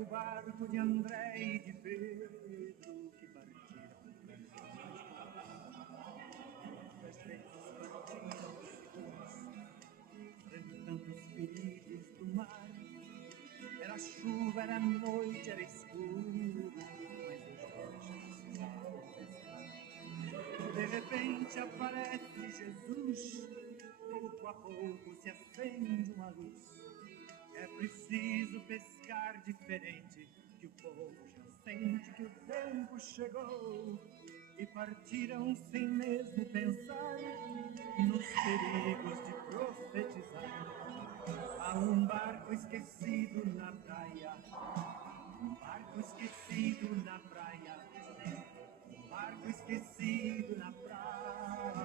o barco de André e de Pedro que partiram das vezes partiram enfrentando os perigos do mar. Era chuva, era noite, era escuro, mas os dois precisavam pescar. De repente aparece Jesus, pouco a pouco se acende uma luz. É preciso pescar diferente, que o povo já sente que o tempo chegou. E partiram sem mesmo pensar nos perigos de profetizar. Há um barco esquecido na praia, um barco esquecido na praia, um barco esquecido na praia.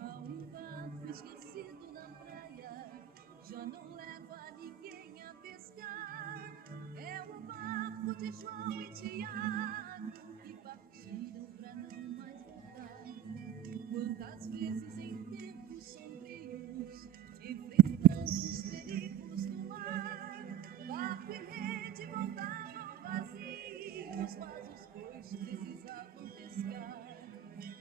Há um barco esquecido na praia, já não leva ninguém a pescar. É o barco de João e Tiago, que partiram pra não mais voltar. Quantas vezes em tempos sombrios, enfrentando os perigos do mar, barco e rede voltavam vazios, mas os dois precisavam pescar.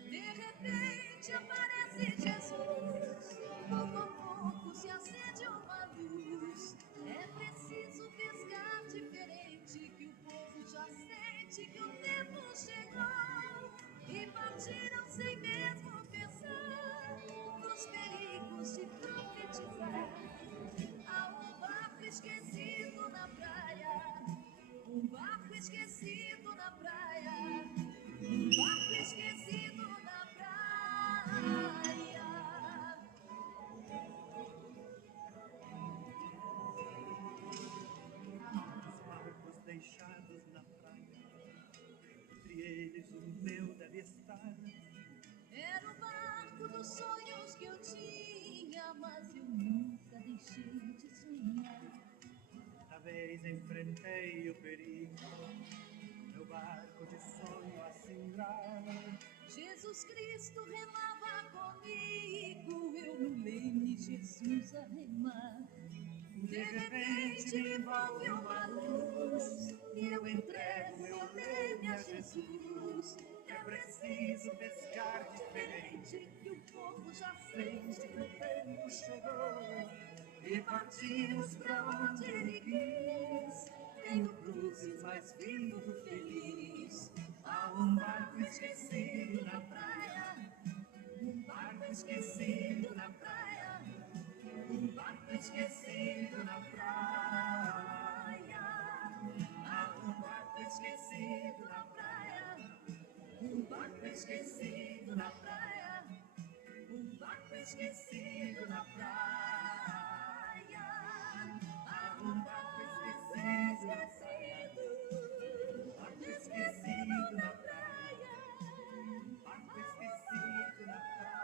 De repente aparece Jesus, pouco a pouco se acende uma luz. É preciso pescar diferente, que o povo já sente que o tempo chegou. E partiram sem mesmo pensar nos perigos de profetizar. Há um barco esquecido na praia, um barco esquecido na praia, um barco esquecido na praia. Os barcos deixados na praia, entre eles o meu deve estar. Era o barco dos sonhos que eu tinha, mas eu nunca deixei de sonhar. Uma vez enfrentei o perigo, meu barco de sonho a cingrar. Jesus Cristo remava comigo, eu no leme Jesus a remar. De repente me envolve uma luz e eu entrego meu leme a Jesus. É preciso pescar diferente, Que o povo já sente que o tempo chegou. E partimos pra onde ele quis, tendo cruzes, mas vivo feliz. há um barco esquecido na praia, Um barco esquecido na praia, um barco esquecido na praia. Há um barco esquecido na praia, um barco esquecido na praia, um barco esquecido na praia. Há um barco esquecido na praia, um barco esquecido na praia, um barco esquecido na praia.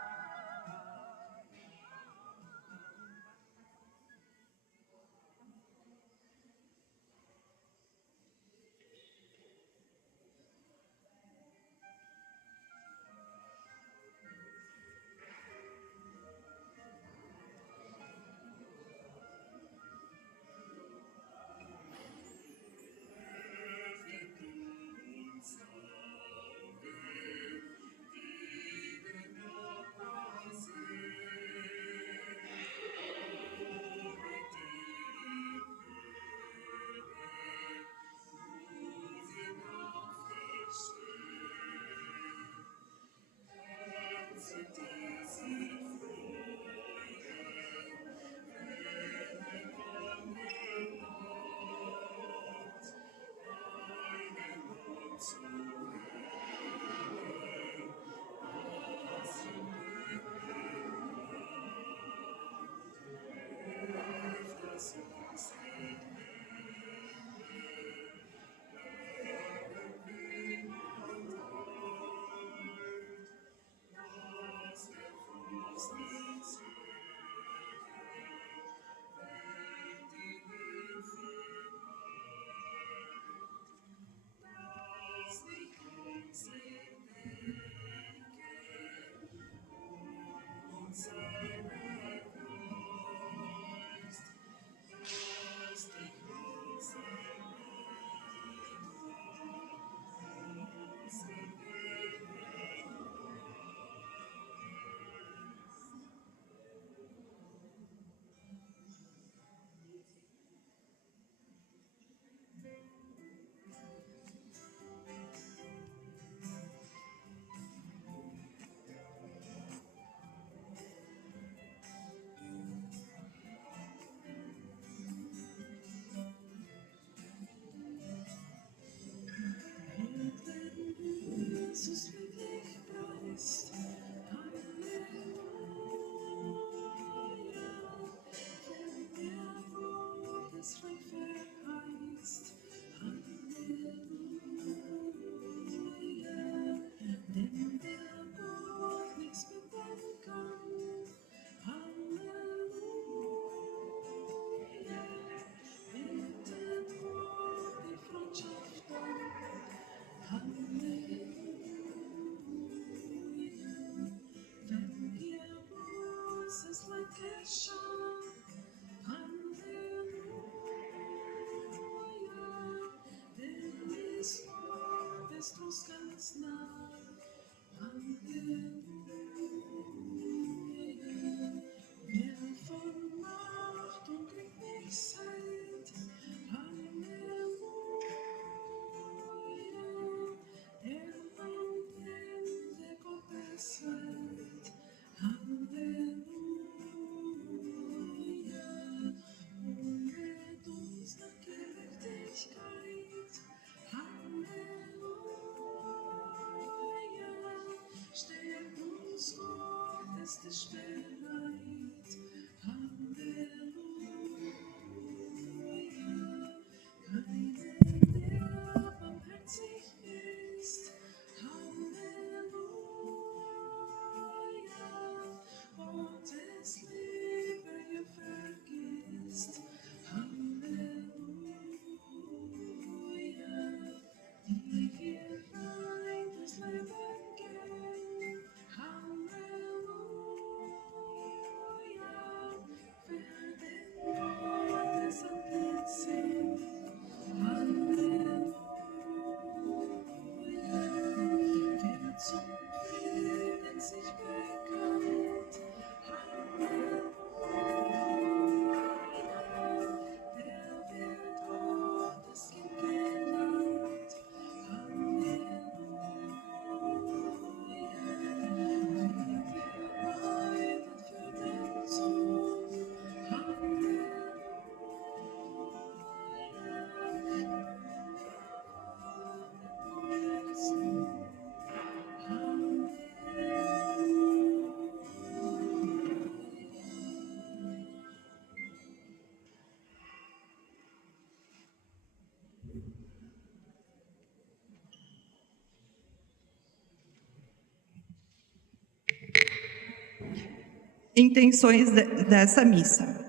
Intenções dessa missa.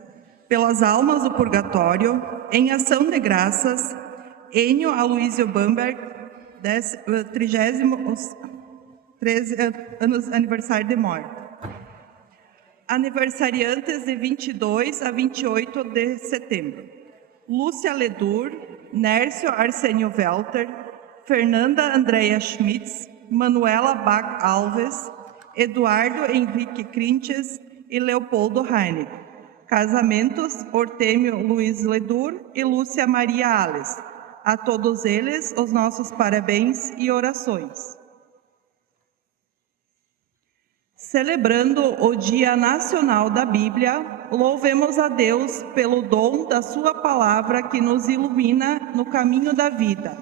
Pelas almas do purgatório, em ação de graças, Enio Aloysio Bamberg, 13 anos aniversário de morte. Aniversariantes de 22 a 28 de setembro. Lúcia Ledur, Nércio Arsenio Welter, Fernanda Andrea Schmitz, Manuela Bach Alves, Eduardo Henrique Crinches e Leopoldo Heine. Casamentos, Ortêmio Luiz Ledur e Lúcia Maria Ales. A todos eles, os nossos parabéns e orações. Celebrando o Dia Nacional da Bíblia, louvemos a Deus pelo dom da sua palavra que nos ilumina no caminho da vida.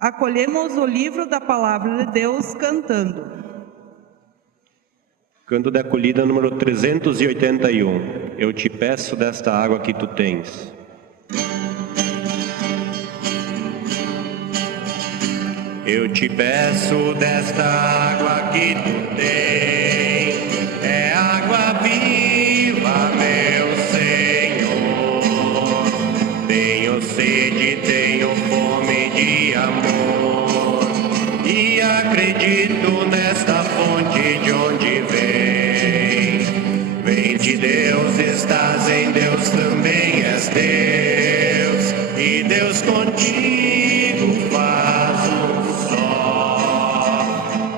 Acolhemos o livro da palavra de Deus cantando. Canto de acolhida número 381. Eu te peço desta água que tu tens. Eu te peço desta água que tu tens, é água viva, meu Senhor. Tenho sede, tenho fome de amor, e acredito nesta fonte de onde vem. Vem de Deus, estás em Deus, também és Deus, e Deus contigo faz um só.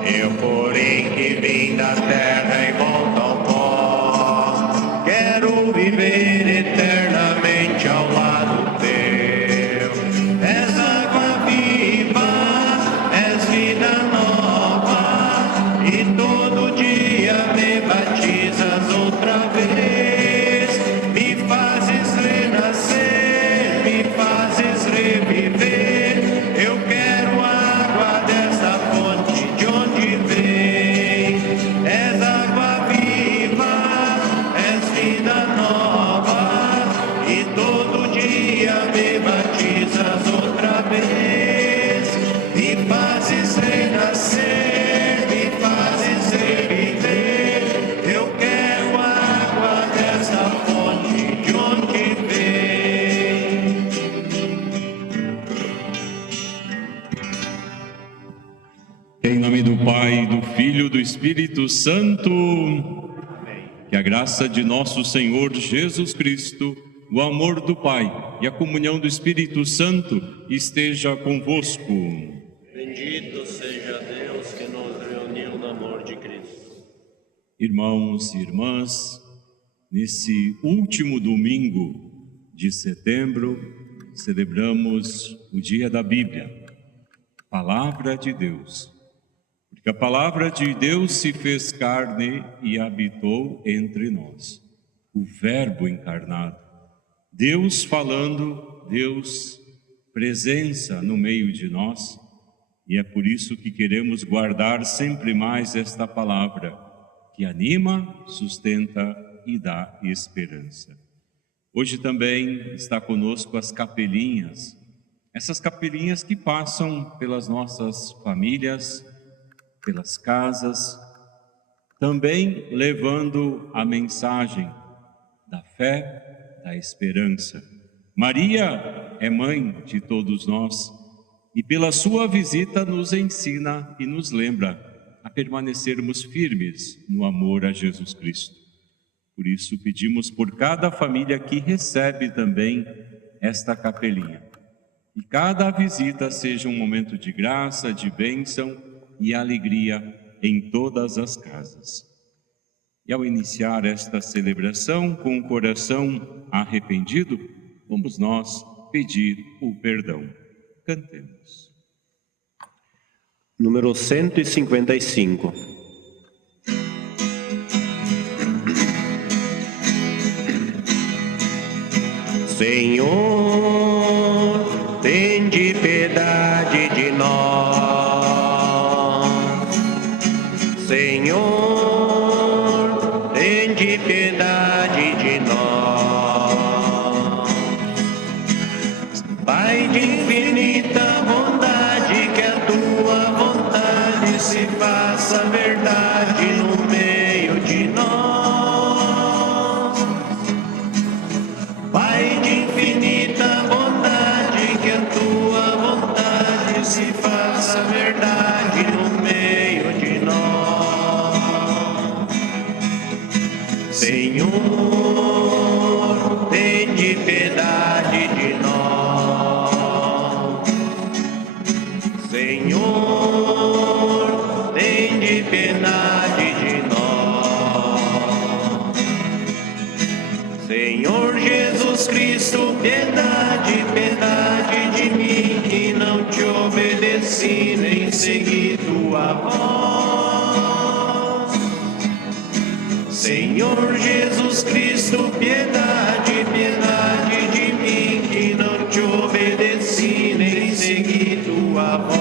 Eu, porém, que vim da terra e volto ao pó, quero viver eternamente ao lado teu. És água viva, és vida nova, e todo dia me batizas outra vez. Me fazes renascer, me fazes reviver. Eu quero água dessa fonte de onde vem. És água viva, és vida nova, e todo dia me batizas outra vez. Me fazes renascer, me fazes reviver. Eu quero água dessa fonte de onde vem. Em nome do Pai, do Filho e do Espírito Santo. Que a graça de nosso Senhor Jesus Cristo, o amor do Pai e a comunhão do Espírito Santo esteja convosco. Bendito seja Deus que nos reuniu no amor de Cristo. Irmãos e irmãs, nesse último domingo de setembro, celebramos o Dia da Bíblia, Palavra de Deus. Porque a Palavra de Deus se fez carne e habitou entre nós. O Verbo encarnado. Deus falando, Deus presença no meio de nós. E é por isso que queremos guardar sempre mais esta palavra, que anima, sustenta e dá esperança. Hoje também está conosco as capelinhas, essas capelinhas que passam pelas nossas famílias, pelas casas, também levando a mensagem da fé, da esperança. Maria é mãe de todos nós e pela sua visita nos ensina e nos lembra a permanecermos firmes no amor a Jesus Cristo. Por isso pedimos por cada família que recebe também esta capelinha. E cada visita seja um momento de graça, de bênção e alegria em todas as casas. E ao iniciar esta celebração com o coração arrependido, vamos nós pedir o perdão. Cantemos. Número 155. Senhor, tende piedade de nós. Senhor, tende piedade de nós. Pai de infinita bondade, que a tua vontade se faça verdade no meio de nós. Pai de infinita bondade, que a tua vontade se faça verdade no meio de nós. Senhor, tende piedade de nós. Senhor, tende piedade de nós. Senhor Jesus Cristo, piedade, piedade de mim, que não te obedeci nem segui tua voz. Senhor Jesus Cristo, piedade, piedade de mim, que não te obedeci nem segui tua voz.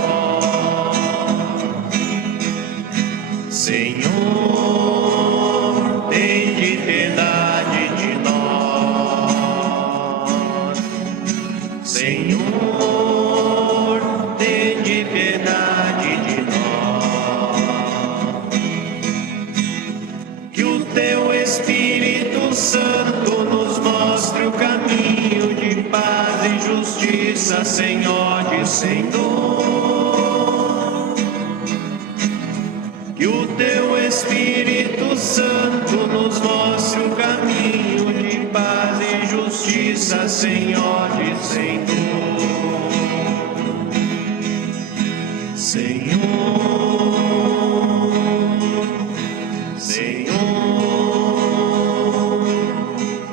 Senhor, tende piedade de nós. Senhor, tende piedade de nós. Que o teu Espírito Santo nos mostre o caminho de paz e justiça, Senhor de Senhor. Que o teu Espírito Santo nos mostre o caminho de paz e justiça, Senhor de Senhor. Senhor, Senhor,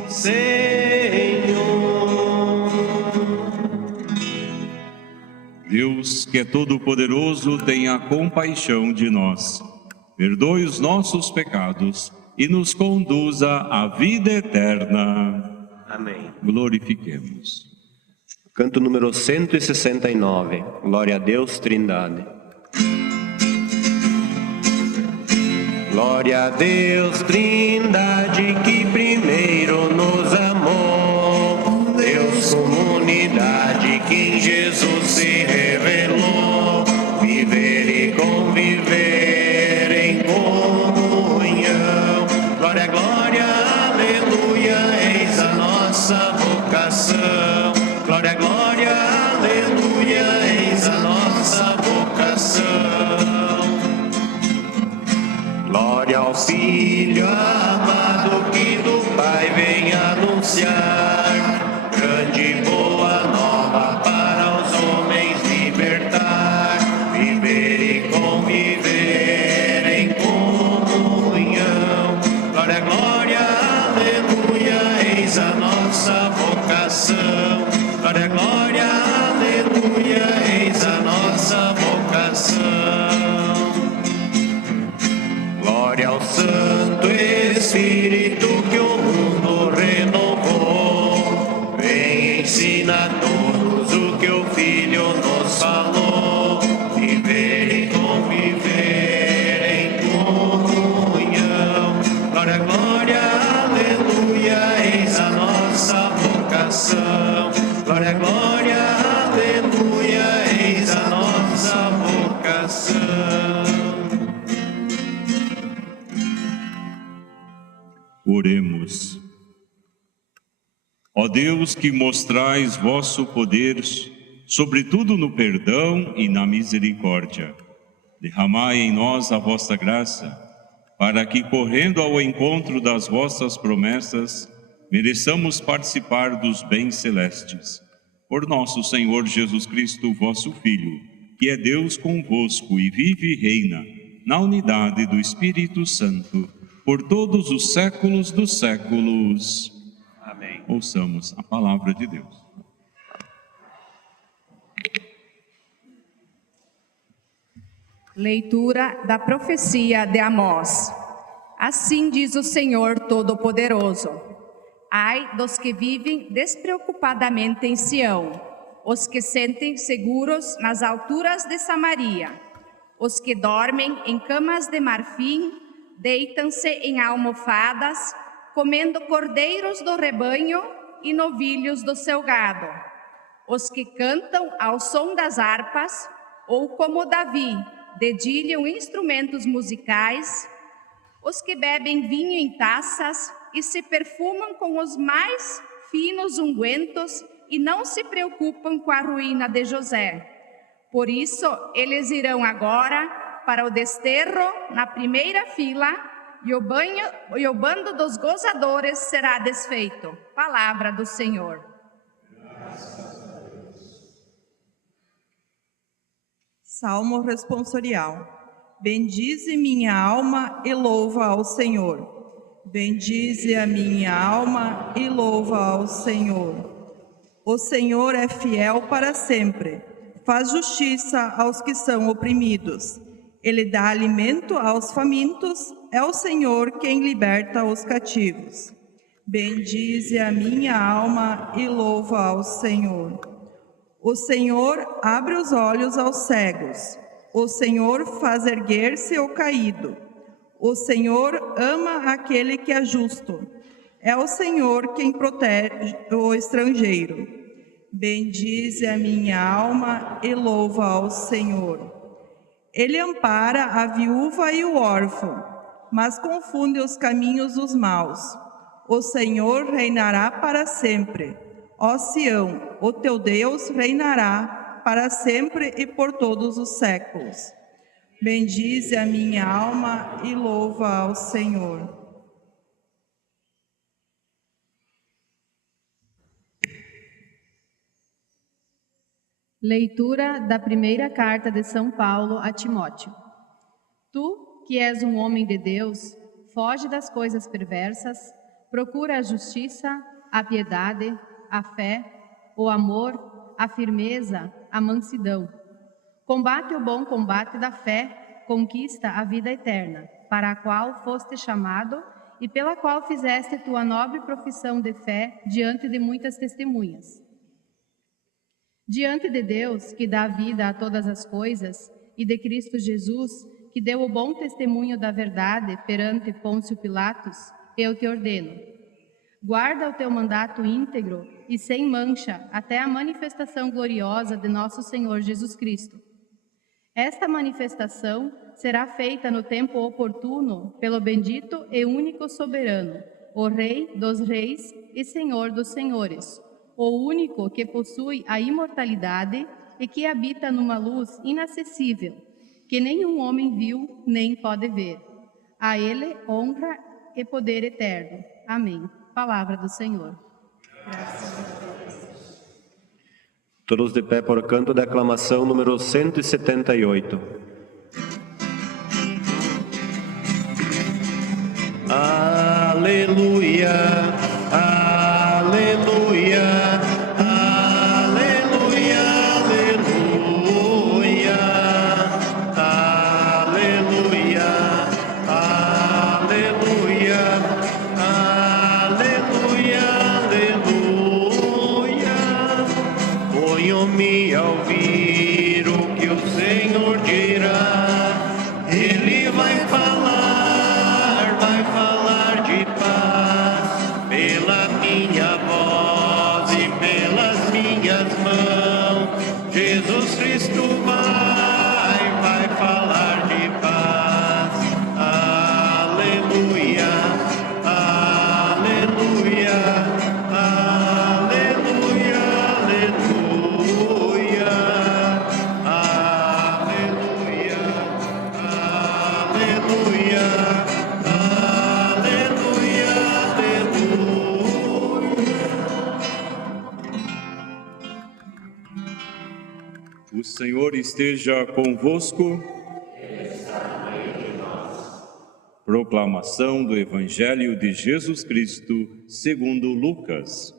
Senhor. Deus, que é todo-poderoso, tenha compaixão de nós, perdoe os nossos pecados e nos conduza à vida eterna. Amém. Glorifiquemos. Canto número 169. Glória a Deus, Trindade. Glória a Deus, Trindade, que primeiro nos amou. Deus, comunidade, que em Jesus se revelou. Viver e conviver em comunhão. Glória, glória, aleluia, eis a nossa vocação. Glória, glória, aleluia, eis a nossa vocação. Glória ao Filho amado, que do Pai vem anunciar grande e boa nova para os homens libertar. Viver e conviver em comunhão. Glória, glória, aleluia, eis a nossa vocação. Glória, glória, aleluia, eis a nossa vocação. Glória ao Santo Espírito, que o mundo renovou. Vem ensinar Oremos. Ó Deus, que mostrais vosso poder, sobretudo no perdão e na misericórdia, derramai em nós a vossa graça, para que, correndo ao encontro das vossas promessas, mereçamos participar dos bens celestes. Por nosso Senhor Jesus Cristo, vosso Filho, que é Deus convosco e vive e reina, na unidade do Espírito Santo, por todos os séculos dos séculos. Amém. Ouçamos a palavra de Deus. Leitura da profecia de Amós. Assim diz o Senhor Todo-Poderoso: ai dos que vivem despreocupadamente em Sião, os que sentem seguros nas alturas de Samaria, os que dormem em camas de marfim, deitam-se em almofadas, comendo cordeiros do rebanho e novilhos do seu gado, os que cantam ao som das harpas, ou como Davi, dedilham instrumentos musicais, os que bebem vinho em taças e se perfumam com os mais finos ungüentos e não se preocupam com a ruína de José. Por isso, eles irão agora para o desterro na primeira fila e o bando dos gozadores será desfeito. Palavra do Senhor. Salmo responsorial. Bendize minha alma e louva ao Senhor. Bendize a minha alma e louva ao Senhor. O Senhor é fiel para sempre. Faz justiça aos que são oprimidos. Ele dá alimento aos famintos. É o Senhor quem liberta os cativos. Bendize a minha alma e louva ao Senhor. O Senhor abre os olhos aos cegos. O Senhor faz erguer-se o caído. O Senhor ama aquele que é justo. É o Senhor quem protege o estrangeiro. Bendize a minha alma e louva ao Senhor. Ele ampara a viúva e o órfão, mas confunde os caminhos dos maus. O Senhor reinará para sempre. Ó Sião, o teu Deus reinará para sempre e por todos os séculos. Bendize a minha alma e louva ao Senhor. Leitura da primeira carta de São Paulo a Timóteo. Tu, que és um homem de Deus, foge das coisas perversas, procura a justiça, a piedade, a fé, o amor, a firmeza, a mansidão. Combate o bom combate da fé, conquista a vida eterna, para a qual foste chamado e pela qual fizeste tua nobre profissão de fé diante de muitas testemunhas. Diante de Deus, que dá vida a todas as coisas, e de Cristo Jesus, que deu o bom testemunho da verdade perante Pôncio Pilatos, eu te ordeno. Guarda o teu mandato íntegro e sem mancha até a manifestação gloriosa de nosso Senhor Jesus Cristo. Esta manifestação será feita no tempo oportuno pelo bendito e único soberano, o Rei dos reis e Senhor dos senhores, o único que possui a imortalidade e que habita numa luz inacessível, que nenhum homem viu nem pode ver. A ele honra e poder eterno. Amém. Palavra do Senhor. Graças a Deus. Todos de pé por canto da aclamação número 178. Aleluia, aleluia, aleluia, aleluia, aleluia, aleluia, aleluia, aleluia. Ponho-me a ouvir o que o Senhor dirá. Ele vai falar de paz. O Senhor esteja convosco. Proclamação do Evangelho de Jesus Cristo, segundo Lucas.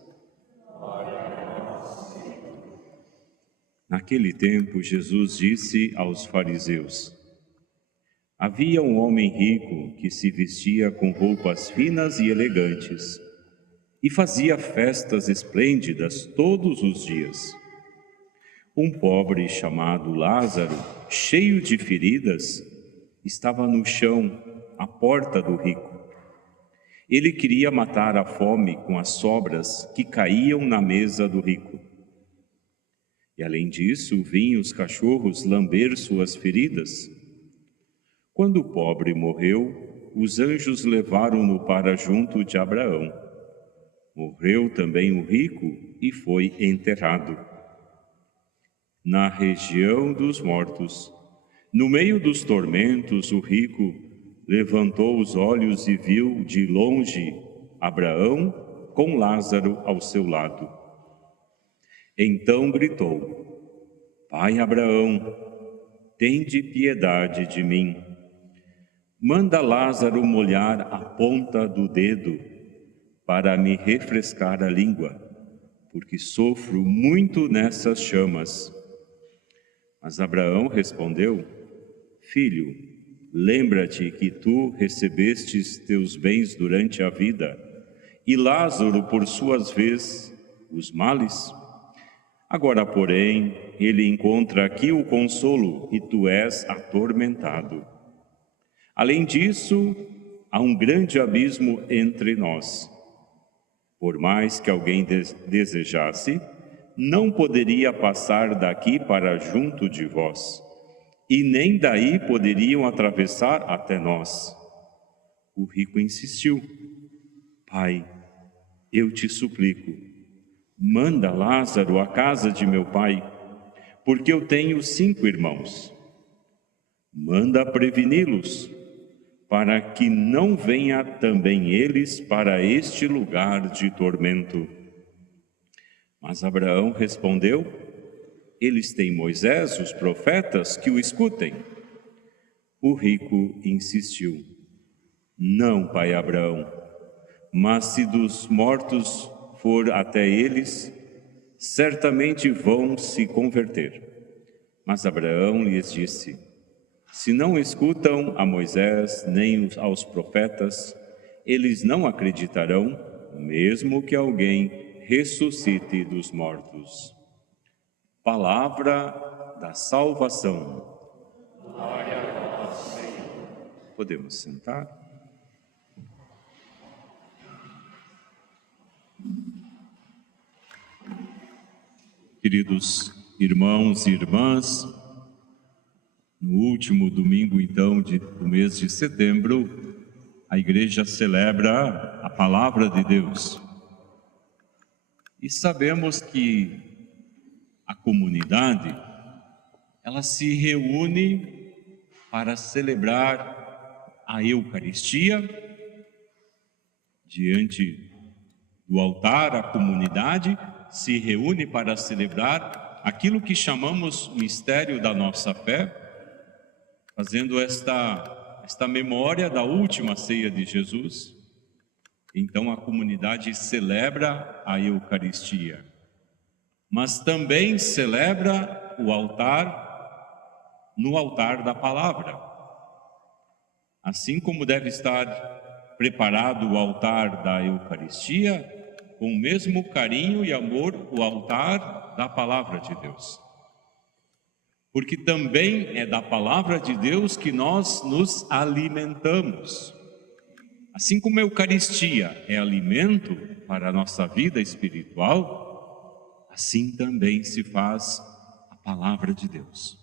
Naquele tempo, Jesus disse aos fariseus: havia um homem rico que se vestia com roupas finas e elegantes e fazia festas esplêndidas todos os dias. Um pobre chamado Lázaro, cheio de feridas, estava no chão, à porta do rico. Ele queria matar a fome com as sobras que caíam na mesa do rico. E além disso, vinham os cachorros lamber suas feridas. Quando o pobre morreu, os anjos levaram-no para junto de Abraão. Morreu também o rico e foi enterrado. Na região dos mortos, no meio dos tormentos, o rico levantou os olhos e viu de longe Abraão com Lázaro ao seu lado. Então gritou: Pai Abraão, tende piedade de mim. Manda Lázaro molhar a ponta do dedo para me refrescar a língua, porque sofro muito nessas chamas. Mas Abraão respondeu: Filho, lembra-te que tu recebestes teus bens durante a vida, e Lázaro, por suas vezes, os males. Agora, porém, ele encontra aqui o consolo e tu és atormentado. Além disso, há um grande abismo entre nós. Por mais que alguém desejasse, não poderia passar daqui para junto de vós, e nem daí poderiam atravessar até nós. O rico insistiu: Pai, eu te suplico, manda Lázaro à casa de meu pai, porque eu tenho 5 irmãos. Manda preveni-los, para que não venha também eles para este lugar de tormento. Mas Abraão respondeu: eles têm Moisés, os profetas, que o escutem. O rico insistiu: não, pai Abraão, mas se dos mortos for até eles, certamente vão se converter. Mas Abraão lhes disse: se não escutam a Moisés nem aos profetas, eles não acreditarão, mesmo que alguém ressuscite dos mortos. Palavra da salvação. Glória a vós, Senhor. Podemos sentar? Queridos irmãos e irmãs, no último domingo, então, do mês de setembro, a Igreja celebra a Palavra de Deus. E sabemos que a comunidade, ela se reúne para celebrar a Eucaristia. Diante do altar, a comunidade se reúne para celebrar aquilo que chamamos mistério da nossa fé, fazendo esta memória da última ceia de Jesus. Então a comunidade celebra a Eucaristia, mas também celebra o altar, no altar da palavra. Assim como deve estar preparado o altar da Eucaristia, com o mesmo carinho e amor o altar da palavra de Deus. Porque também é da palavra de Deus que nós nos alimentamos. Assim como a Eucaristia é alimento para a nossa vida espiritual, assim também se faz a palavra de Deus.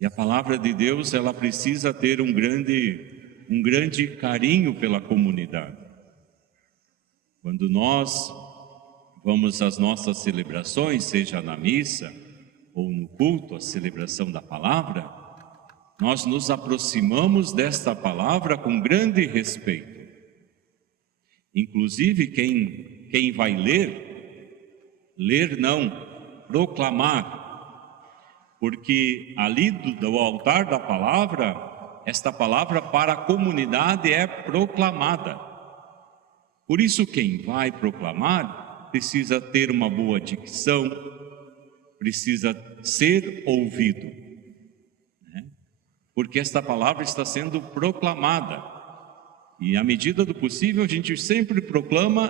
E a palavra de Deus, ela precisa ter um grande carinho pela comunidade. Quando nós vamos às nossas celebrações, seja na missa ou no culto, a celebração da palavra, nós nos aproximamos desta palavra com grande respeito. Inclusive, quem vai proclamar porque ali do altar da palavra, esta palavra para a comunidade é proclamada. Por isso, quem vai proclamar precisa ter uma boa dicção, precisa ser ouvido, né? Porque esta palavra está sendo proclamada. E à medida do possível, a gente sempre proclama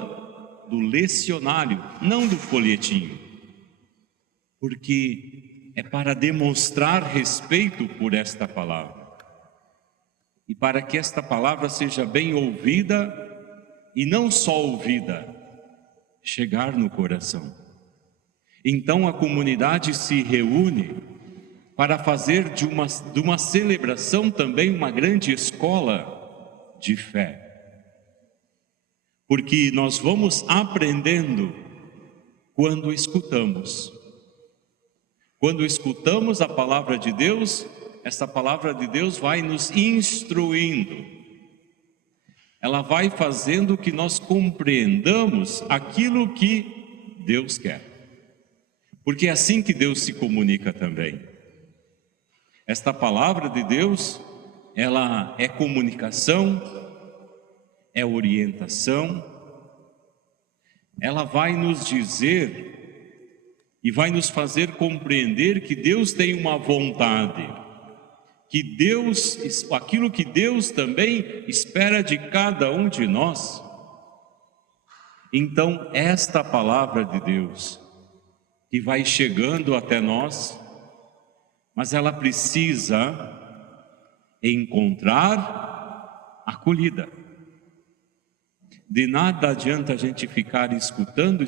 do lecionário, não do folhetinho, porque é para demonstrar respeito por esta palavra. E para que esta palavra seja bem ouvida, e não só ouvida, chegar no coração. Então a comunidade se reúne para fazer de uma celebração também uma grande escola de fé. Porque nós vamos aprendendo quando escutamos. Quando escutamos a palavra de Deus, essa palavra de Deus vai nos instruindo. Ela vai fazendo que nós compreendamos aquilo que Deus quer. Porque é assim que Deus se comunica também. Esta palavra de Deus, ela é comunicação, é orientação, ela vai nos dizer e vai nos fazer compreender que Deus tem uma vontade, que Deus, aquilo que Deus também espera de cada um de nós. Então, esta palavra de Deus, que vai chegando até nós, mas ela precisa encontrar acolhida. De nada adianta a gente ficar escutando,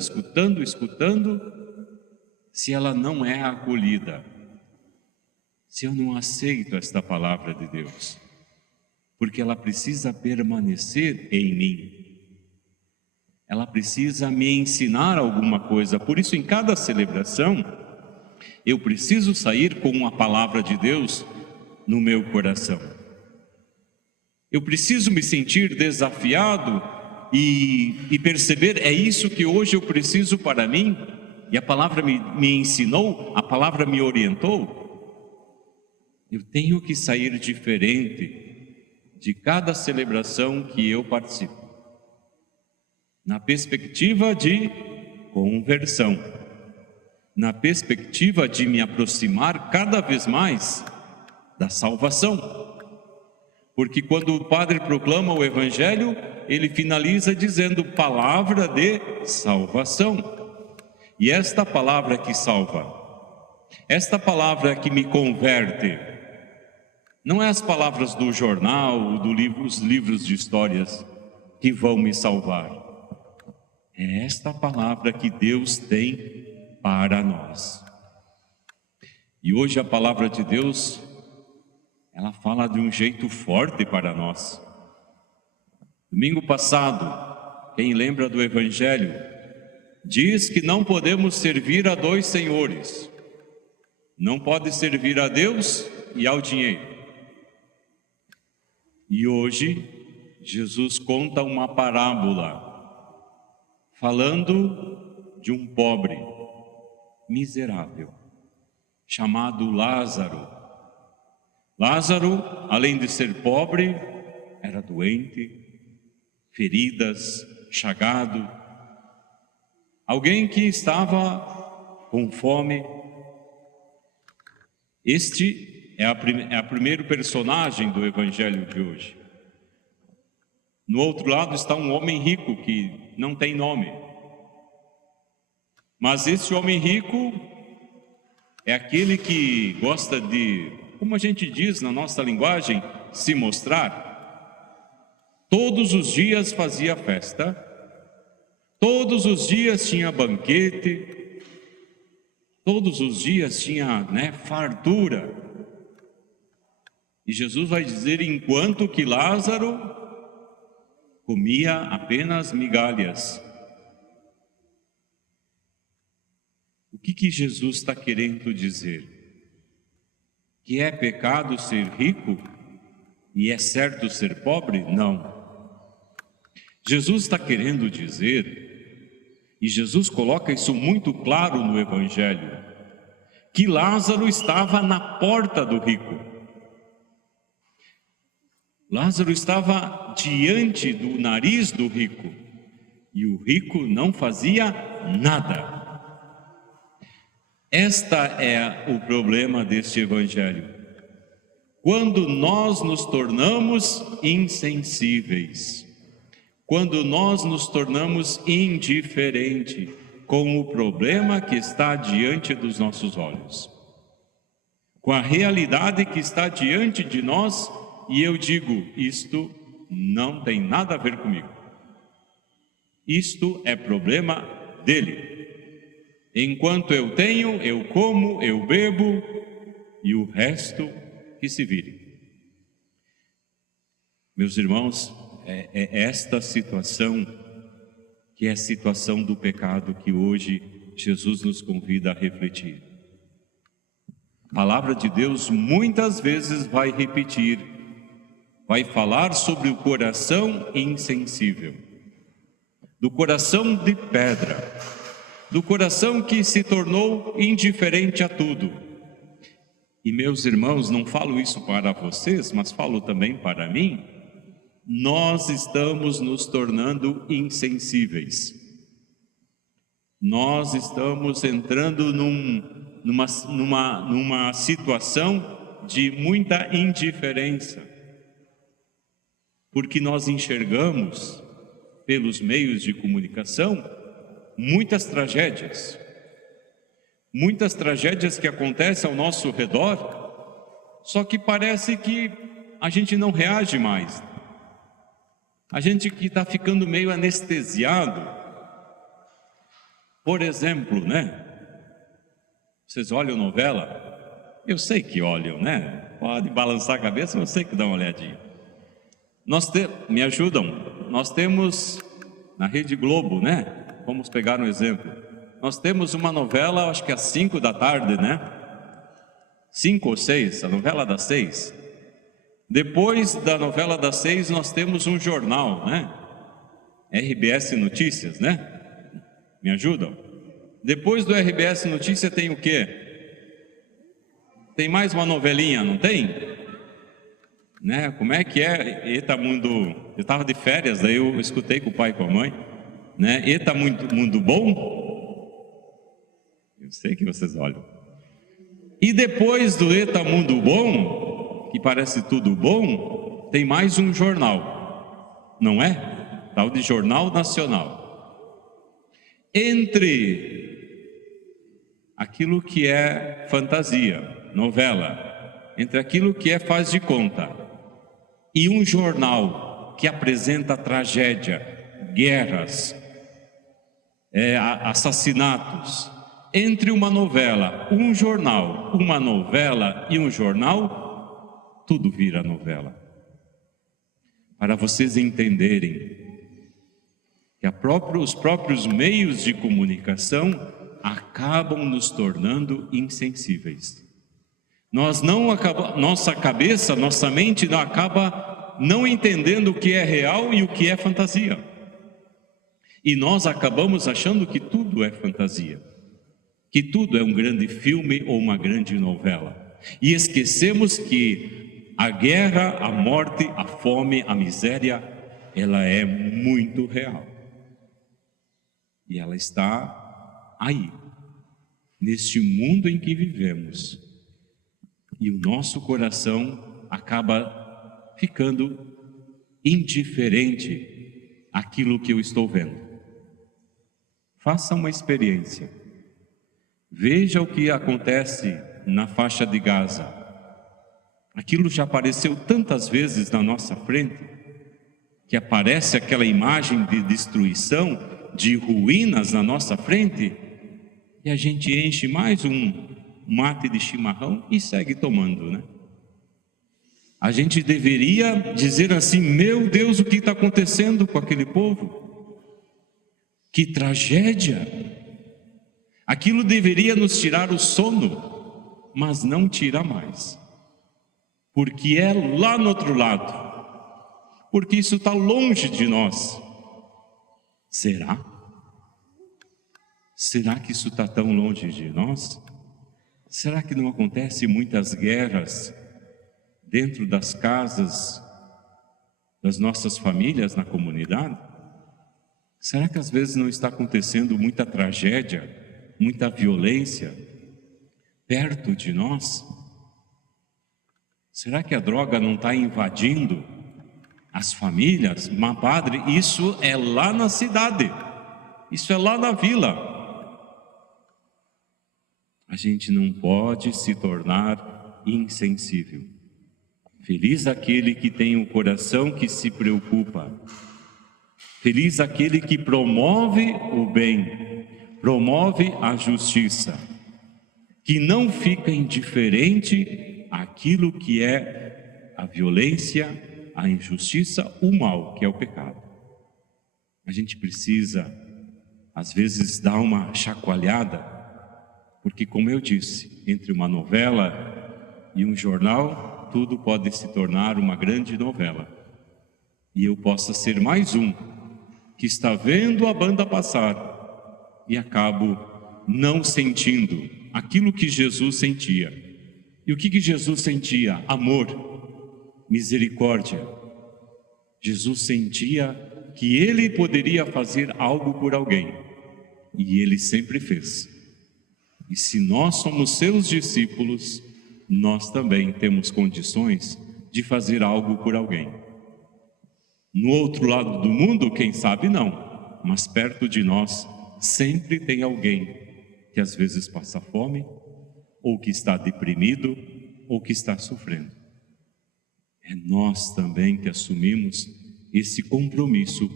se ela não é acolhida. Se eu não aceito esta palavra de Deus, porque ela precisa permanecer em mim. Ela precisa me ensinar alguma coisa. Por isso, em cada celebração, eu preciso sair com a palavra de Deus no meu coração. Eu preciso me sentir desafiado e perceber, é isso que hoje eu preciso para mim, e a palavra me ensinou, a palavra me orientou. Eu tenho que sair diferente de cada celebração que eu participo, na perspectiva de conversão, na perspectiva de me aproximar cada vez mais da salvação. Porque quando o padre proclama o Evangelho, ele finaliza dizendo palavra de salvação. E esta palavra que salva, esta palavra que me converte, não é as palavras do jornal, os livros de histórias que vão me salvar. É esta palavra que Deus tem para nós. E hoje a palavra de Deus, ela fala de um jeito forte para nós. Domingo passado, quem lembra do Evangelho, diz que não podemos servir a dois senhores. Não pode servir a Deus e ao dinheiro. E hoje, Jesus conta uma parábola, falando de um pobre, miserável, chamado Lázaro. Lázaro, além de ser pobre, era doente, feridas, chagado. Alguém que estava com fome. Este é a primeiro personagem do Evangelho de hoje. No outro lado está um homem rico que não tem nome. Mas esse homem rico é aquele que gosta de, como a gente diz na nossa linguagem, se mostrar. Todos os dias fazia festa, todos os dias tinha banquete, todos os dias tinha, fartura. E Jesus vai dizer, enquanto que Lázaro comia apenas migalhas. O que Jesus está querendo dizer? Que é pecado ser rico e é certo ser pobre? Não. Jesus está querendo dizer, e Jesus coloca isso muito claro no Evangelho, que Lázaro estava na porta do rico. Lázaro estava diante do nariz do rico e o rico não fazia nada. Esta é o problema deste evangelho. Quando nós nos tornamos insensíveis, quando nós nos tornamos indiferentes com o problema que está diante dos nossos olhos, com a realidade que está diante de nós, e eu digo, isto não tem nada a ver comigo. Isto é problema dele. Enquanto eu tenho, eu como, eu bebo, e o resto que se vire. Meus irmãos, é esta situação que é a situação do pecado que hoje Jesus nos convida a refletir. A palavra de Deus muitas vezes vai repetir, vai falar sobre o coração insensível, do coração de pedra, do coração que se tornou indiferente a tudo. E meus irmãos, não falo isso para vocês, mas falo também para mim, nós estamos nos tornando insensíveis. Nós estamos entrando numa situação de muita indiferença, porque nós enxergamos pelos meios de comunicação muitas tragédias que acontecem ao nosso redor, só que parece que a gente não reage mais. A gente que está ficando meio anestesiado. Por exemplo, né? Vocês olham novela? Eu sei que olham, né? Pode balançar a cabeça, eu sei que dá uma olhadinha. Me ajudam. Nós temos na Rede Globo, né? Vamos pegar um exemplo. Nós temos uma novela, acho que às 5 da tarde, né? 5 ou 6, a novela das 6. Depois da novela das 6, nós temos um jornal, né? RBS Notícias, né? Me ajudam? Depois do RBS Notícias tem o quê? Tem mais uma novelinha, não tem? Né? Como é que é? Eita Mundo... Eu estava de férias, daí eu escutei com o pai e com a mãe, né? Eita Mundo Bom? Eu sei que vocês olham. E depois do Eita Mundo Bom, que parece tudo bom, tem mais um jornal, não é? Tal de Jornal Nacional. Entre aquilo que é fantasia, novela, entre aquilo que é faz de conta, e um jornal que apresenta tragédia, guerras, assassinatos, entre uma novela, um jornal, uma novela e um jornal, tudo vira novela. Para vocês entenderem que os próprios meios de comunicação acabam nos tornando insensíveis. Nossa cabeça, nossa mente não acaba não entendendo o que é real e o que é fantasia. E nós acabamos achando que tudo é fantasia, que tudo é um grande filme ou uma grande novela. E esquecemos que a guerra, a morte, a fome, a miséria, ela é muito real. E ela está aí, neste mundo em que vivemos. E o nosso coração acaba ficando indiferente àquilo que eu estou vendo. Faça uma experiência. Veja o que acontece na faixa de Gaza. Aquilo já apareceu tantas vezes na nossa frente, que aparece aquela imagem de destruição, de ruínas na nossa frente, e a gente enche mais um mate de chimarrão e segue tomando, né? A gente deveria dizer assim: meu Deus, o que está acontecendo com aquele povo? Que tragédia! Aquilo deveria nos tirar o sono, mas não tira mais, porque é lá no outro lado, porque isso está longe de nós. Será? Será que isso está tão longe de nós? Será que não acontece muitas guerras dentro das casas das nossas famílias na comunidade? Será que às vezes não está acontecendo muita tragédia, muita violência perto de nós? Será que a droga não está invadindo as famílias? Mas, padre, isso é lá na cidade, isso é lá na vila. A gente não pode se tornar insensível. Feliz aquele que tem um coração que se preocupa. Feliz aquele que promove o bem, promove a justiça, que não fica indiferente àquilo que é a violência, a injustiça, o mal, que é o pecado. A gente precisa, às vezes, dar uma chacoalhada, porque, como eu disse, entre uma novela e um jornal, tudo pode se tornar uma grande novela. E eu possa ser mais um que está vendo a banda passar e acabo não sentindo aquilo que Jesus sentia. E o que Jesus sentia? Amor, misericórdia. Jesus sentia que ele poderia fazer algo por alguém, e ele sempre fez. E se nós somos seus discípulos, nós também temos condições de fazer algo por alguém. No outro lado do mundo, quem sabe não, mas perto de nós sempre tem alguém que às vezes passa fome, ou que está deprimido, ou que está sofrendo. É nós também que assumimos esse compromisso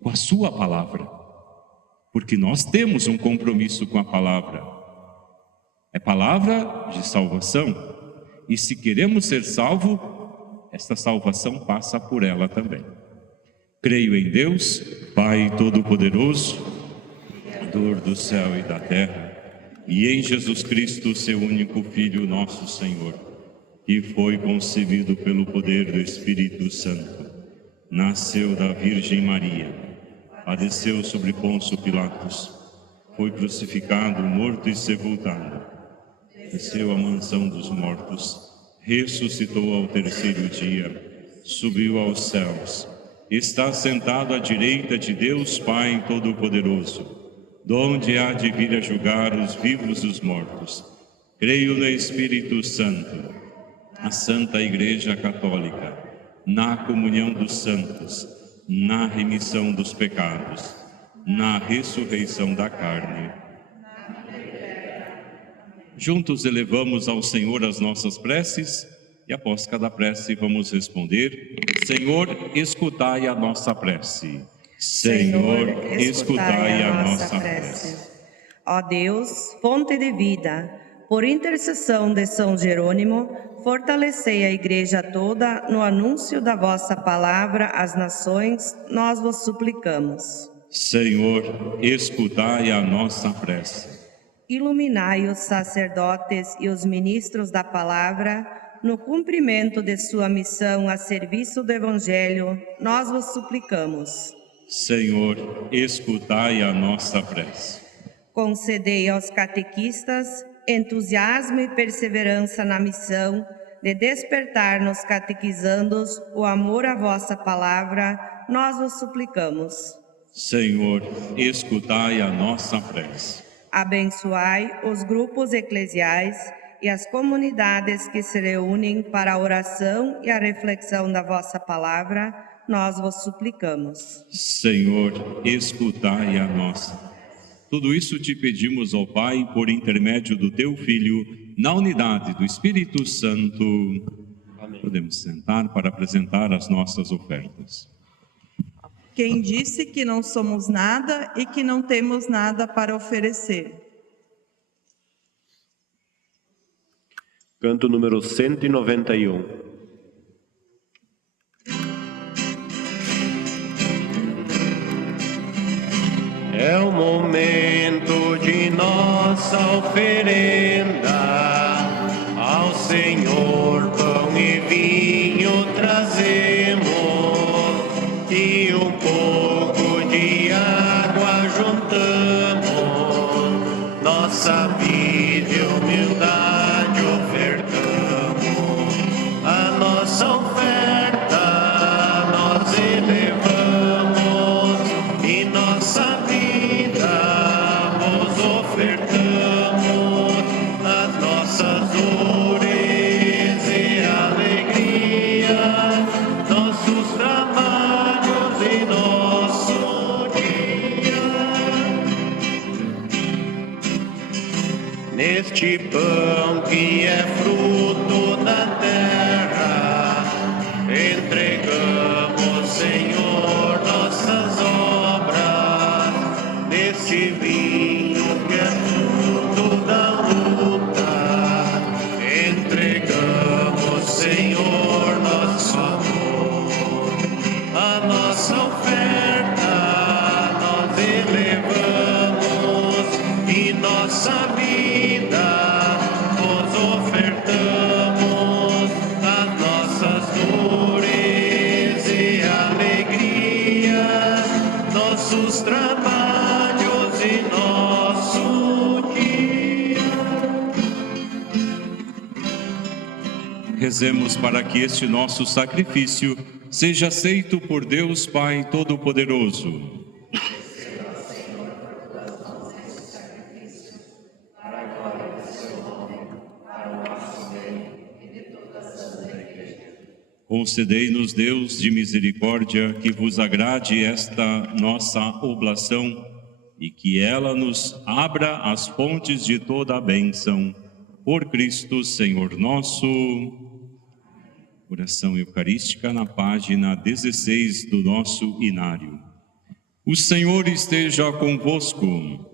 com a sua palavra, porque nós temos um compromisso com a palavra. É palavra de salvação, e se queremos ser salvos, esta salvação passa por ela também. Creio em Deus, Pai Todo-Poderoso, Criador do céu e da terra, e em Jesus Cristo, seu único Filho, nosso Senhor, que foi concebido pelo poder do Espírito Santo, nasceu da Virgem Maria, padeceu sobre Pôncio Pilatos, foi crucificado, morto e sepultado, desceu à mansão dos mortos, ressuscitou ao terceiro dia, subiu aos céus, está sentado à direita de Deus Pai Todo-Poderoso, donde há de vir a julgar os vivos e os mortos. Creio no Espírito Santo, na Santa Igreja Católica, na comunhão dos santos, na remissão dos pecados, na ressurreição da carne. Juntos elevamos ao Senhor as nossas preces e após cada prece vamos responder: Senhor, escutai a nossa prece. Senhor, escutai a nossa prece. Ó Deus, fonte de vida, por intercessão de São Jerônimo, fortalecei a Igreja toda no anúncio da vossa palavra às nações, nós vos suplicamos. Senhor, escutai a nossa prece. Iluminai os sacerdotes e os ministros da palavra no cumprimento de sua missão a serviço do Evangelho, nós vos suplicamos. Senhor, escutai a nossa prece. Concedei aos catequistas entusiasmo e perseverança na missão de despertar nos catequizandos o amor à vossa palavra, nós vos suplicamos. Senhor, escutai a nossa prece. Abençoai os grupos eclesiais e as comunidades que se reúnem para a oração e a reflexão da vossa palavra, nós vos suplicamos. Senhor, escutai a nossa. Tudo isso te pedimos, ó Pai, por intermédio do teu Filho, na unidade do Espírito Santo. Amém. Podemos sentar para apresentar as nossas ofertas. Quem disse que não somos nada e que não temos nada para oferecer? Canto número 191. É o momento de nossa oferenda ao Senhor, pão e vinho trazemos, e um pouco de água juntamos, nossa vida e humildade este pão que é fruto da terra, entregamos, Senhor, nossas obras, nesse vinho que é fruto da luta, entregamos, Senhor, nosso amor, a nossa oferta nós elevamos e nossa vida nós ofertamos, as nossas dores e alegrias, nossos trabalhos e nosso dia. Rezemos para que este nosso sacrifício seja aceito por Deus Pai Todo-Poderoso. Concedei-nos, Deus de misericórdia, que vos agrade esta nossa oblação e que ela nos abra as fontes de toda a bênção. Por Cristo, Senhor nosso. Oração Eucarística na página 16 do nosso inário. O Senhor esteja convosco.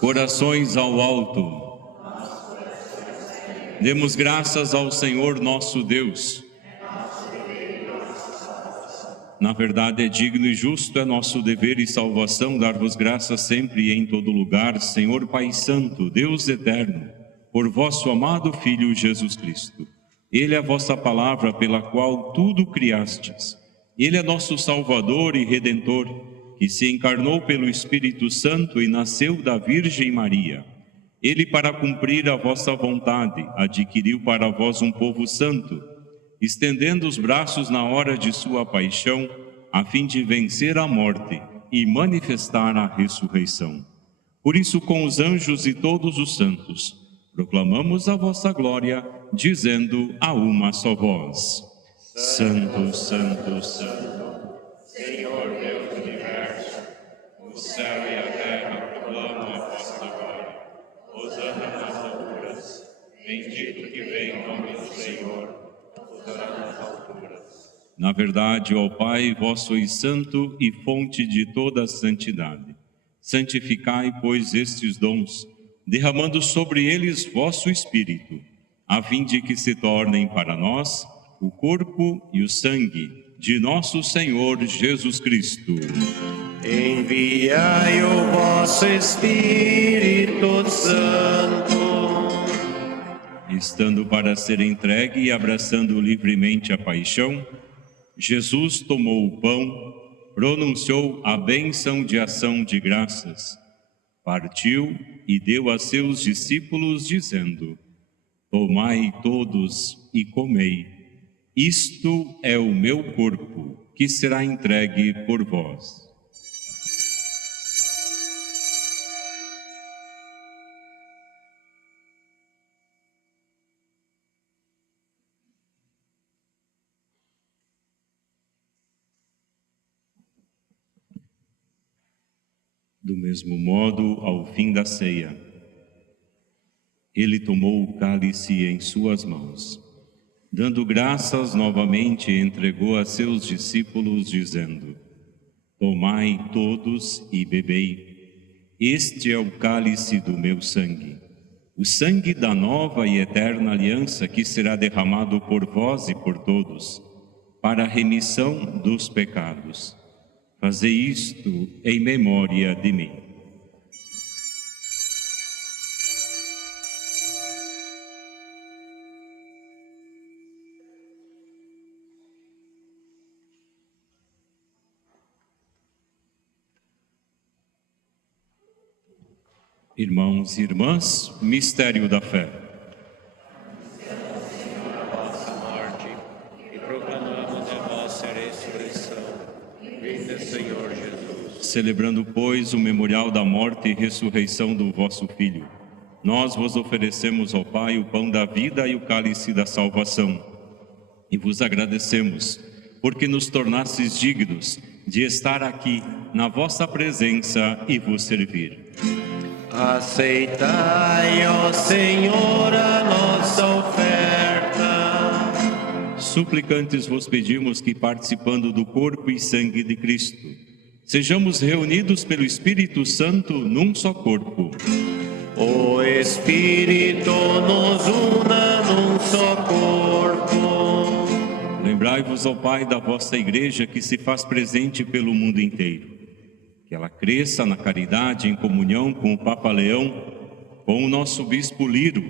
Corações ao alto. Demos graças ao Senhor nosso Deus. Na verdade, é digno e justo, é nosso dever e salvação dar-vos graças sempre e em todo lugar, Senhor Pai Santo, Deus eterno, por vosso amado Filho Jesus Cristo. Ele é a vossa palavra pela qual tudo criastes. Ele é nosso Salvador e Redentor, que se encarnou pelo Espírito Santo e nasceu da Virgem Maria. Ele, para cumprir a vossa vontade, adquiriu para vós um povo santo, estendendo os braços na hora de sua paixão, a fim de vencer a morte e manifestar a ressurreição. Por isso, com os anjos e todos os santos, proclamamos a vossa glória, dizendo a uma só voz: Santo, Santo, Santo, Senhor Deus do universo, o céu e a terra proclamam a vossa glória. Hosana nas alturas, bendito que vem em nome do Senhor, Hosana nas alturas. Na verdade, ó Pai, vós sois santo e fonte de toda a santidade. Santificai, pois, estes dons, derramando sobre eles vosso Espírito, a fim de que se tornem para nós o corpo e o sangue de nosso Senhor Jesus Cristo. Enviai o vosso Espírito Santo. Estando para ser entregue e abraçando livremente a paixão, Jesus tomou o pão, pronunciou a bênção de ação de graças, partiu e deu a seus discípulos, dizendo: Tomai todos e comei, isto é o meu corpo, que será entregue por vós. Do mesmo modo, ao fim da ceia, ele tomou o cálice em suas mãos. Dando graças novamente, entregou a seus discípulos, dizendo: Tomai todos e bebei. Este é o cálice do meu sangue, o sangue da nova e eterna aliança, que será derramado por vós e por todos, para a remissão dos pecados. Fazei isto em memória de mim. Irmãos e irmãs, mistério da fé. A vossa morte e proclamamos a vossa ressurreição. Vinda, Senhor Jesus. Celebrando, pois, o memorial da morte e ressurreição do vosso Filho, nós vos oferecemos ao Pai o pão da vida e o cálice da salvação. E vos agradecemos, porque nos tornastes dignos de estar aqui na vossa presença e vos servir. Aceitai, ó Senhor, a nossa oferta. Suplicantes vos pedimos que, participando do corpo e sangue de Cristo, sejamos reunidos pelo Espírito Santo num só corpo. O Espírito nos una num só corpo. Lembrai-vos, ó Pai, da vossa Igreja que se faz presente pelo mundo inteiro. Que ela cresça na caridade, em comunhão com o Papa Leão, com o nosso Bispo Liro,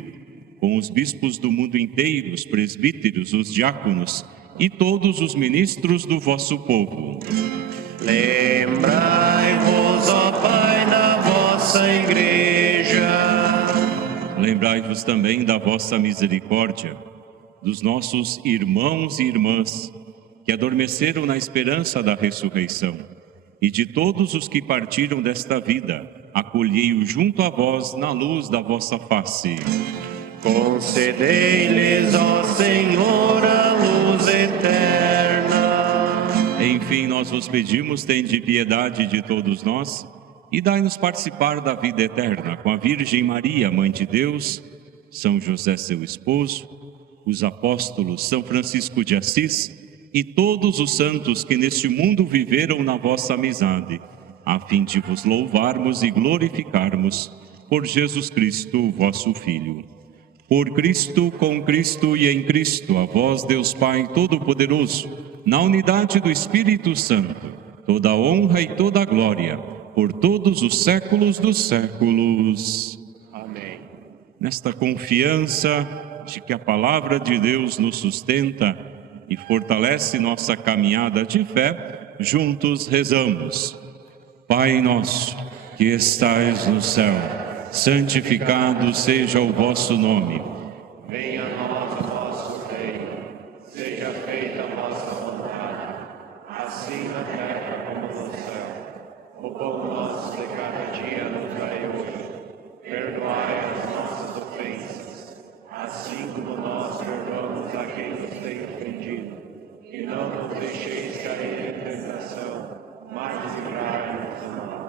com os bispos do mundo inteiro, os presbíteros, os diáconos e todos os ministros do vosso povo. Lembrai-vos, ó Pai, da vossa Igreja. Lembrai-vos também da vossa misericórdia, dos nossos irmãos e irmãs que adormeceram na esperança da ressurreição, e de todos os que partiram desta vida, acolhei-o junto a vós na luz da vossa face. Concedei-lhes, ó Senhor, a luz eterna. Enfim, nós vos pedimos, tende piedade de todos nós e dai-nos participar da vida eterna com a Virgem Maria, Mãe de Deus, São José, seu esposo, os apóstolos, São Francisco de Assis e todos os santos que neste mundo viveram na vossa amizade, a fim de vos louvarmos e glorificarmos por Jesus Cristo, vosso Filho. Por Cristo, com Cristo e em Cristo, a vós, Deus Pai Todo-Poderoso, na unidade do Espírito Santo, toda a honra e toda a glória, por todos os séculos dos séculos. Amém. Nesta confiança de que a palavra de Deus nos sustenta e fortalece nossa caminhada de fé, juntos rezamos. Pai nosso, que estais no céu, santificado seja o vosso nome. Venha a nós o vosso reino, seja feita a vossa vontade, assim na terra como no céu. O pão nosso de cada dia nos dai hoje. Perdoai as nossas ofensas, assim como nós perdoamos a quem nos tem ofendido. E não nos deixeis cair em tentação, mas livrai-nos do mal.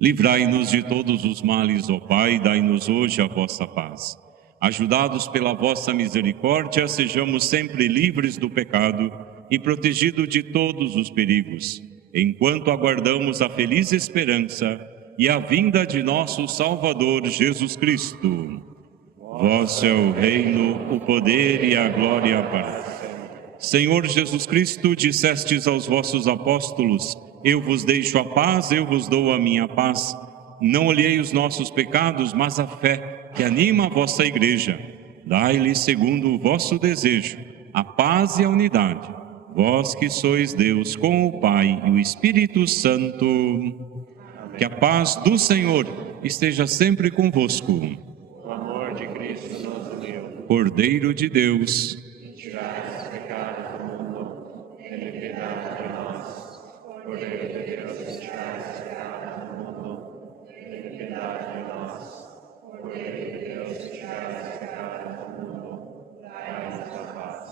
Livrai-nos de todos os males, ó Pai, dai-nos hoje a vossa paz. Ajudados pela vossa misericórdia, sejamos sempre livres do pecado e protegidos de todos os perigos, enquanto aguardamos a feliz esperança e a vinda de nosso Salvador Jesus Cristo. Vosso é o reino, o poder e a glória para sempre. Senhor Jesus Cristo, dissestes aos vossos apóstolos: eu vos deixo a paz, eu vos dou a minha paz. Não olhei os nossos pecados, mas a fé que anima a vossa Igreja. Dai-lhe, segundo o vosso desejo, a paz e a unidade. Vós que sois Deus com o Pai e o Espírito Santo. Amém. Que a paz do Senhor esteja sempre convosco. O amor de Cristo nos uniu. Cordeiro de Deus, Tirai os pecados do mundo, tenha piedade de nós. Cordeiro de Deus, que tirai os pecados do mundo, tenha piedade de nós. Cordeiro de Deus, que tirai os pecados do mundo, dai-nos a paz.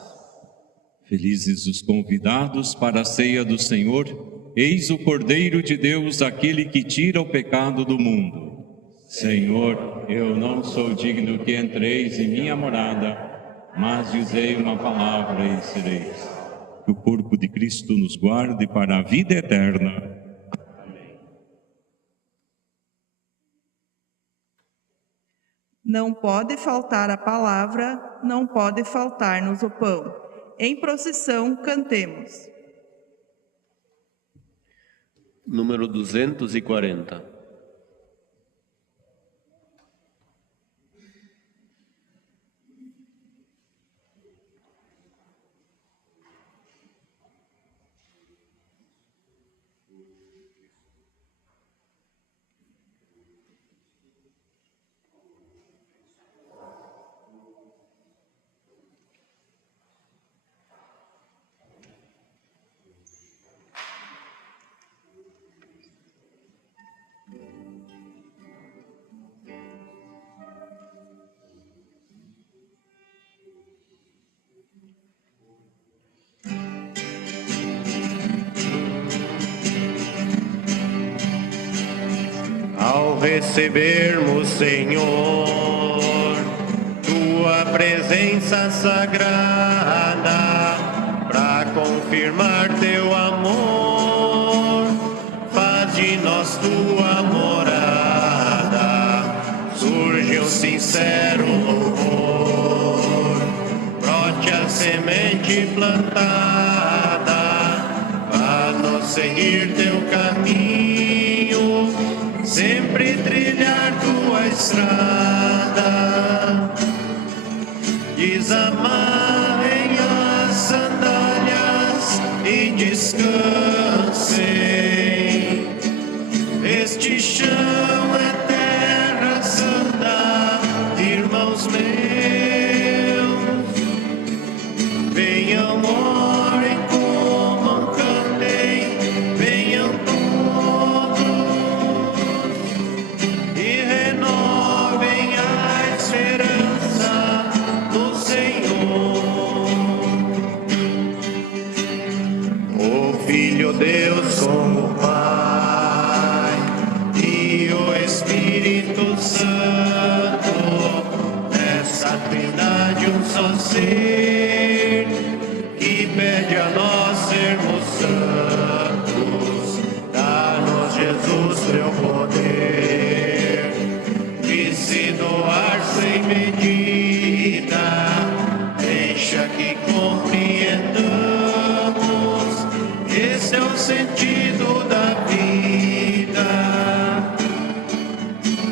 felizes os convidados para a ceia do Senhor. Eis o Cordeiro de Deus, aquele que tira o pecado do mundo. Senhor, eu não sou digno que entreis em minha morada, mas dizei uma palavra e sereis. Que o corpo de Cristo nos guarde para a vida eterna. Não pode faltar a palavra, não pode faltar-nos o pão. Em procissão, cantemos. Número 240. recebermos, Senhor, tua presença sagrada, para confirmar teu amor, faz de nós tua morada, surge um sincero louvor, brote a semente plantada, faz-nos seguir teu caminho, sempre trilhar tua estrada, desamarrem as sandálias e descansem. Este chão é terra santa, irmãos meus. Venham, orem, comam, cantem, venham todos e renovem a esperança do Senhor. O Filho Deus como o Pai e o Espírito Santo, essa trindade um só ser, que pede a nós sermos santos. Dá-nos, Jesus, teu poder, de se doar sem medida, deixa que compreendamos, esse é o sentido da vida.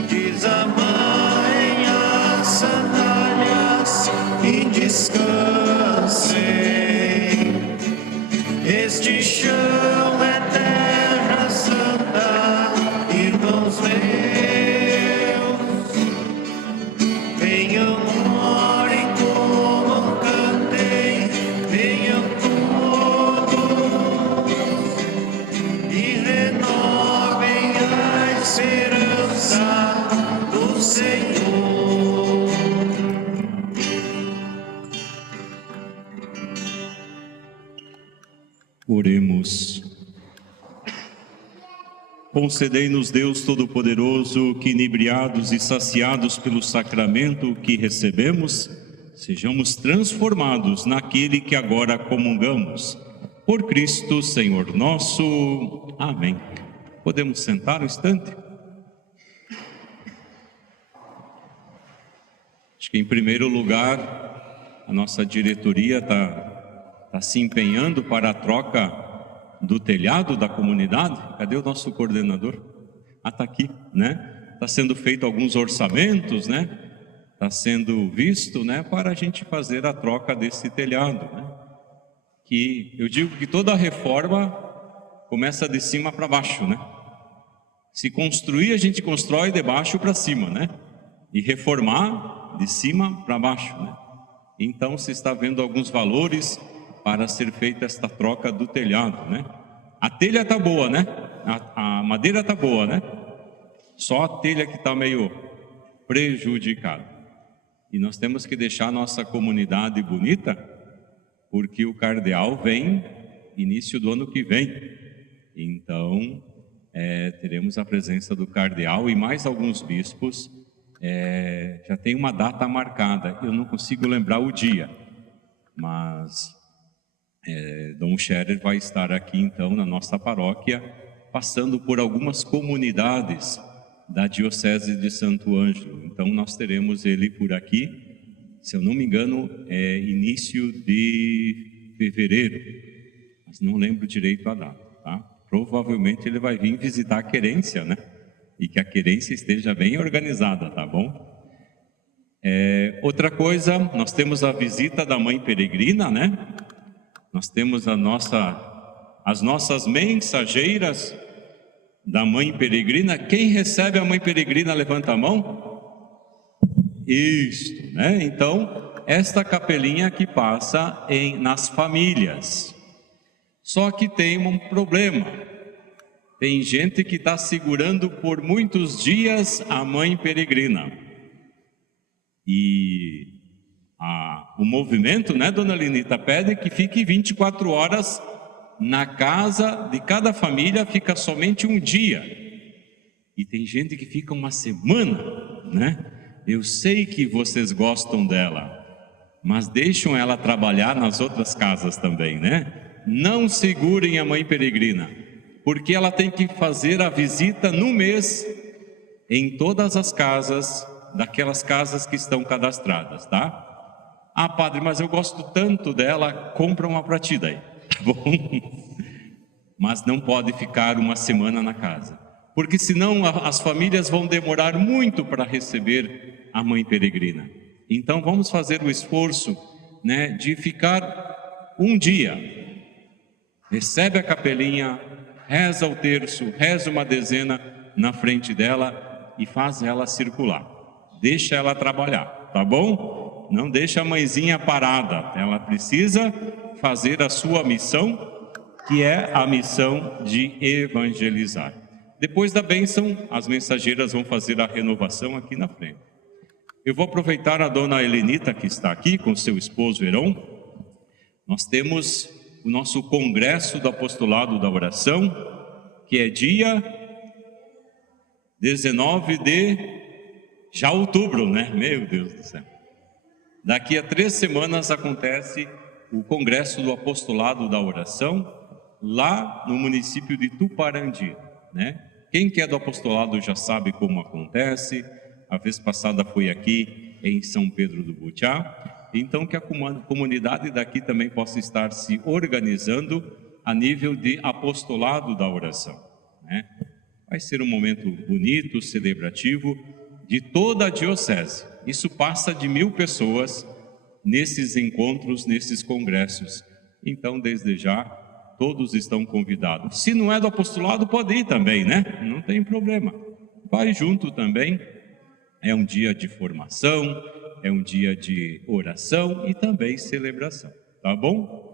Desamarrem as sandálias e descansem. Este chão é terra santa, irmãos meus. Venham, orem, comam, cantem, venham todos e renovem a esperança do Senhor. Oremos. Concedei-nos, Deus Todo-Poderoso, que, inebriados e saciados pelo sacramento que recebemos, sejamos transformados naquele que agora comungamos. Por Cristo, Senhor nosso. Amém. Podemos sentar um instante? Acho que, em primeiro lugar, a nossa diretoria está se empenhando para a troca do telhado da comunidade. Cadê o nosso coordenador? Ah, está aqui, né? Está sendo feito alguns orçamentos, né? Está sendo visto, né? Para a gente fazer a troca desse telhado, né? Que eu digo que toda reforma começa de cima para baixo, né? Se construir, a gente constrói de baixo para cima, né? E reformar de cima para baixo, né? Então, se está vendo alguns valores para ser feita esta troca do telhado, né? A telha está boa, né? A madeira está boa, né? Só a telha que está meio prejudicada. E nós temos que deixar a nossa comunidade bonita, porque o cardeal vem início do ano que vem. Então, teremos a presença do cardeal e mais alguns bispos. Já tem uma data marcada, eu não consigo lembrar o dia, mas Dom Scherer vai estar aqui então na nossa paróquia, passando por algumas comunidades da Diocese de Santo Ângelo. Então nós teremos ele por aqui, se eu não me engano, início de fevereiro, mas não lembro direito a data, tá? Provavelmente ele vai vir visitar a querência, né? E que a querência esteja bem organizada, tá bom? Outra coisa, nós temos a visita da Mãe Peregrina, né? Nós temos as nossas mensageiras da Mãe Peregrina. Quem recebe a Mãe Peregrina, levanta a mão. Isto, né? Então, esta capelinha que passa nas famílias. Só que tem um problema. Tem gente que está segurando por muitos dias a Mãe Peregrina. E o movimento, né, Dona Lenita, pede que fique 24 horas na casa de cada família, fica somente um dia. E tem gente que fica uma semana, né? Eu sei que vocês gostam dela, mas deixam ela trabalhar nas outras casas também, né? Não segurem a mãe peregrina, porque ela tem que fazer a visita no mês em todas as casas, daquelas casas que estão cadastradas, tá? Ah, padre, mas eu gosto tanto dela, compra uma pra ti daí, tá bom? Mas não pode ficar uma semana na casa, porque senão as famílias vão demorar muito para receber a mãe peregrina. Então vamos fazer o esforço, né, de ficar um dia. Recebe a capelinha, reza o terço, reza uma dezena na frente dela e faz ela circular. Deixa ela trabalhar, tá bom? Não deixa a mãezinha parada. Ela precisa fazer a sua missão, que é a missão de evangelizar. Depois da bênção, as mensageiras vão fazer a renovação aqui na frente. Eu vou aproveitar a dona Helenita, que está aqui com seu esposo Heron. Nós temos o nosso congresso do apostolado da oração, que é dia 19 de já outubro, né? Meu Deus do céu. Daqui a 3 semanas acontece o congresso do apostolado da oração, lá no município de Tuparandi, né? Quem que é do apostolado já sabe como acontece. A vez passada foi aqui em São Pedro do Butiá. Então que a comunidade daqui também possa estar se organizando a nível de apostolado da oração, né? Vai ser um momento bonito, celebrativo, de toda a diocese. Isso passa de 1000 pessoas nesses encontros, nesses congressos. Então, desde já, todos estão convidados. Se não é do apostolado, pode ir também, né? Não tem problema. Vai junto também. É um dia de formação, é um dia de oração e também celebração. Tá bom?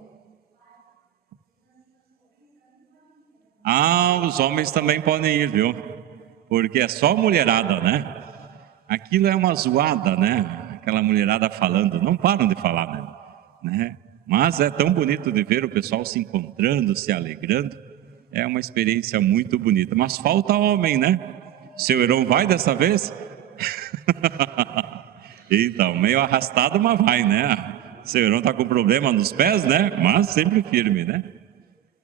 Ah, os homens também podem ir, viu? Porque é só mulherada, né? Aquilo é uma zoada, né? Aquela mulherada falando, não param de falar, né? Mas é tão bonito de ver o pessoal se encontrando, se alegrando. É uma experiência muito bonita. Mas falta homem, né? Seu Heron vai dessa vez? Então, meio arrastado, mas vai, né? Seu Heron está com problema nos pés, né? Mas sempre firme, né?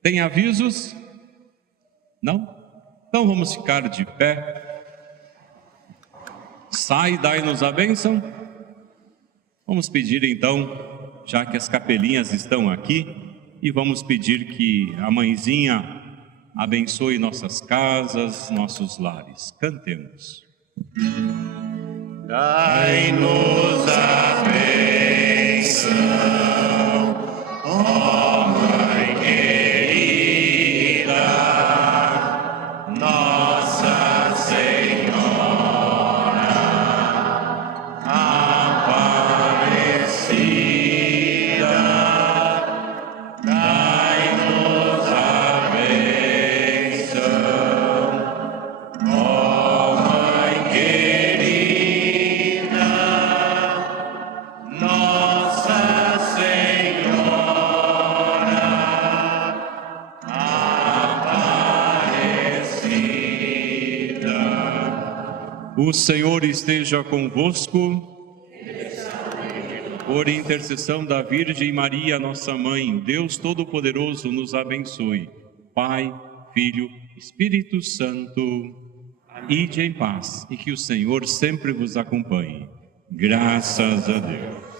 Tem avisos? Não? Então vamos ficar de pé. Sai, dai-nos a bênção. Vamos pedir então, já que as capelinhas estão aqui, e vamos pedir que a mãezinha abençoe nossas casas, nossos lares. Cantemos. Dai-nos a bênção, ó Mãe querida, Nossa Senhora Aparecida. Dai-nos a bênção, ó Mãe querida, Nossa Senhora Aparecida. O Senhor esteja convosco. Por intercessão da Virgem Maria, nossa Mãe, Deus Todo-Poderoso nos abençoe. Pai, Filho, Espírito Santo. Ide em paz e que o Senhor sempre vos acompanhe. Graças a Deus.